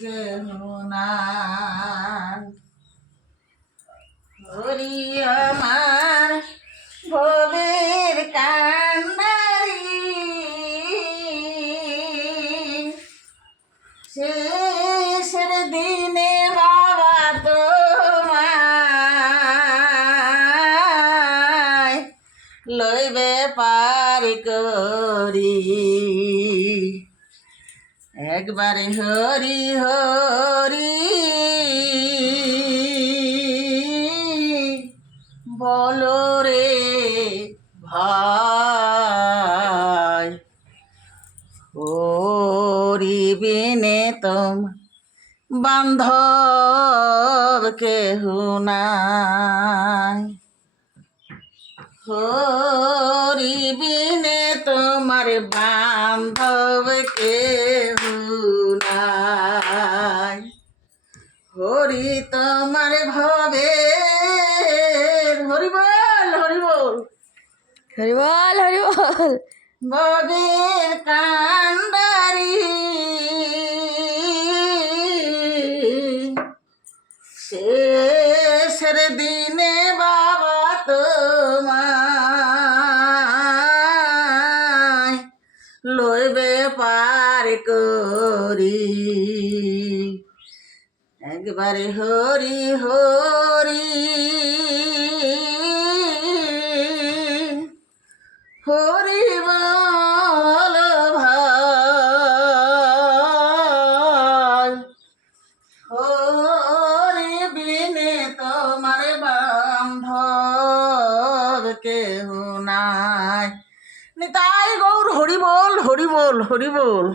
কেহ নাই। হরি আমার কান্ডারি শেষের দিনে বাবা তোমায় লইবে পারি করি। একবারে হরি হরি বলো রে ভাই হরি বিনে তোম বান্ধব কেহু নাই। হরি বিনে তোমার বান্ধব কেহু নাই হরি তোমার ভবে। হরি বল হরি বল। হরিবল হরিবল ভবের কান্ডারি পার করি। একবারে হরি হরি। হরি বল ভাই। হরি বিনে তোমার বান্ধব কেহ নাই। নিতাই গৌর হরি বল হরি বল হরি বল